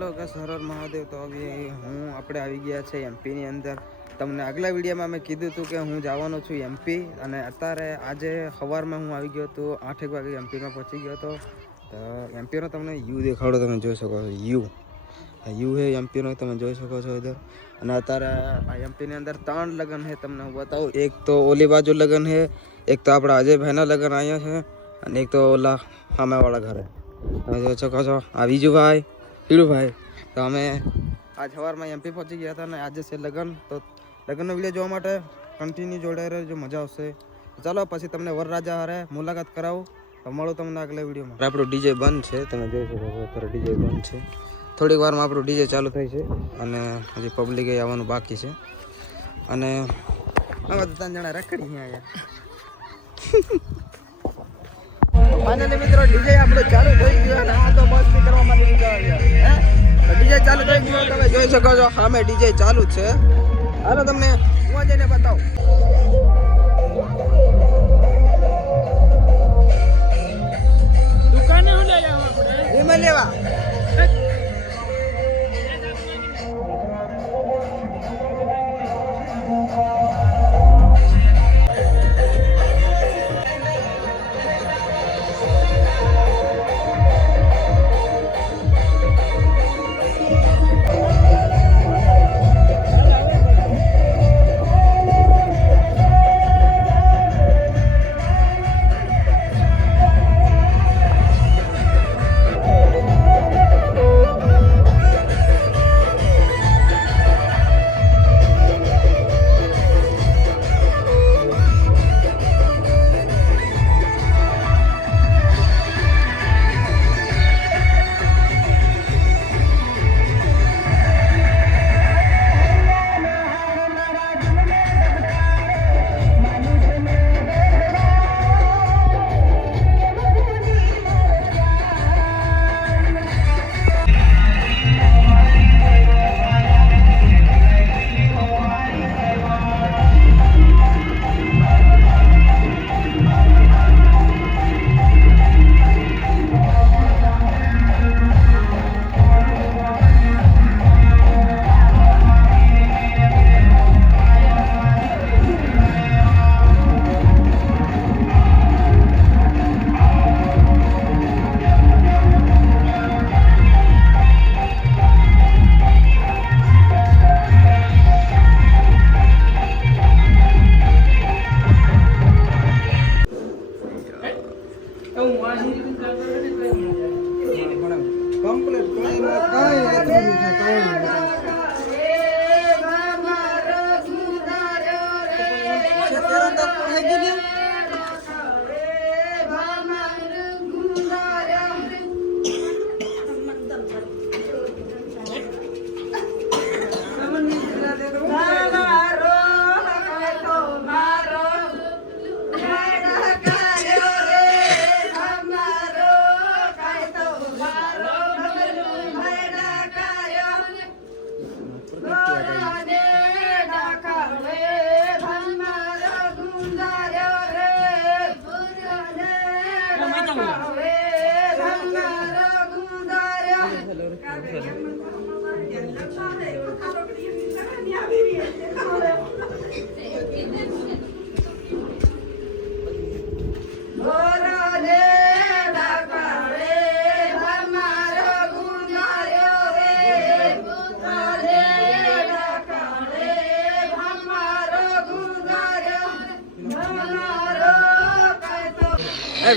Hello guys, हर हर महादेव। तो अभी हूँ આપણે આવી ગયા છે એમપીની અંદર। તમને આગલા વિડીયોમાં મેં કીધું હતું કે હું જવાનો છું એમપી, અને અત્યારે આજે સવારમાં હું આવી ગયો હતો 8 વાગે એમપીમાં પહોંચી ગયો હતો। તો એમપીનો તમને યુ દેખાડો, તમે જોઈ શકો છો। યુ है એમપીનો, તમે જોઈ શકો છો इधर। અને અત્યારે આ એમપીની અંદર 3 લગન છે, તમને હું બતાવું। એક તો ઓલી બાજુ લગન છે, એક તો આપણા અજયભાઈના લગન આવ્યા છે, અને એક તો ઓલા સામેવાળા ઘરે તમે જોઈ શકો છો। આ બીજું ભાઈ પીળું ભાઈ। તો અમે આજ સવારમાં એમપી પહોંચી ગયા હતા, અને આજે છે લગન। તો લગનનો વિડીયો જોવા માટે કન્ટિન્યુ જોડાઈ રહેજો, મજા આવશે। ચાલો પછી તમને વરરાજા હારે મુલાકાત કરાવું। તો મળો તમને આગલા વિડીયોમાં। આપણું ડીજે બંધ છે, તમે જોઈ શકો છો। અત્યારે ડીજે બંધ છે, થોડીક વારમાં આપણું ડીજે ચાલુ થઈ છે, અને હજી પબ્લિક આવવાનું બાકી છે। અને આમાં તો 3 જણા રખડી અહીંયા ફાઇનલી મિત્રો ડીજે આપણો ચાલુ થઈ ગયો, અને આ તો મસ્તી કરવા માટે મજા આવી હે। તો ડીજે ચાલુ થઈ ગયો, તમે જોઈ શકો છો સામે ડીજે ચાલુ છે। હાલો તમને હું જઈને બતાવું। દુકાને હું લઈ આવો આપણે વિમલ લેવા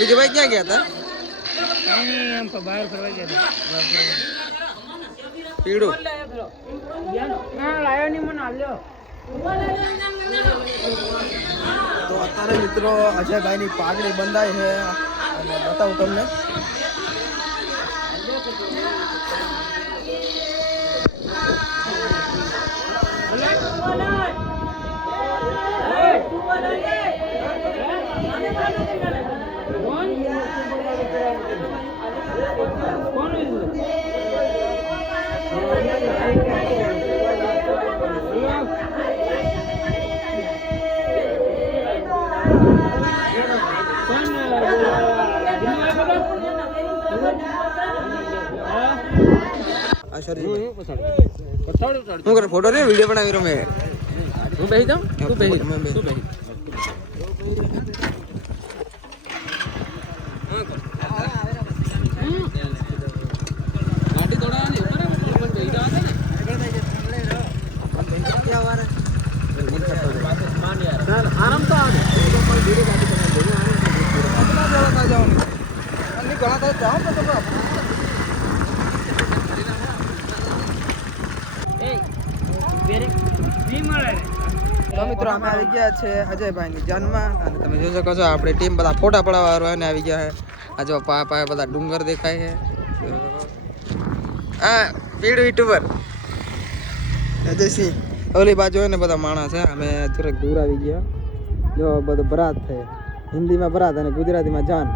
विजय भाई क्या गया था? हम बाहर फरवा गया था पीड़ू हां लायो नहीं मन आल्यो। तो અત્યારે મિત્રો અજયભાઈની પાઘડી બંધાઈ છે, અને બતાવું તમને। શરીર પછાડ હું કરે ફોટો ને વિડિયો બનાવી રહ્યો મેં હું બેહી જાઉં તું બેહી મેં બેહી. તું બેહી ગાડી દોડાવાની ઉપર બેહી રહ્યા હતા ને આરામ તો આવે તો મિત્રો અમે આવી ગયા છે અજયભાઈની જાનમાં અને તમે જોઈ શકો છો આપણી ટીમ બધા ફોટા પડાવવા વાળા આવી ગયા છે આ જો પાસે બધા ડુંગર દેખાય છે આ પીડ યુટ્યુબર અજયસિંહ ઓલી બાજુ હોય ને બધા માણસ છે અમે થોડેક દૂર આવી ગયા જો બધું બરાત છે હિન્દીમાં બરાત અને ગુજરાતીમાં જાન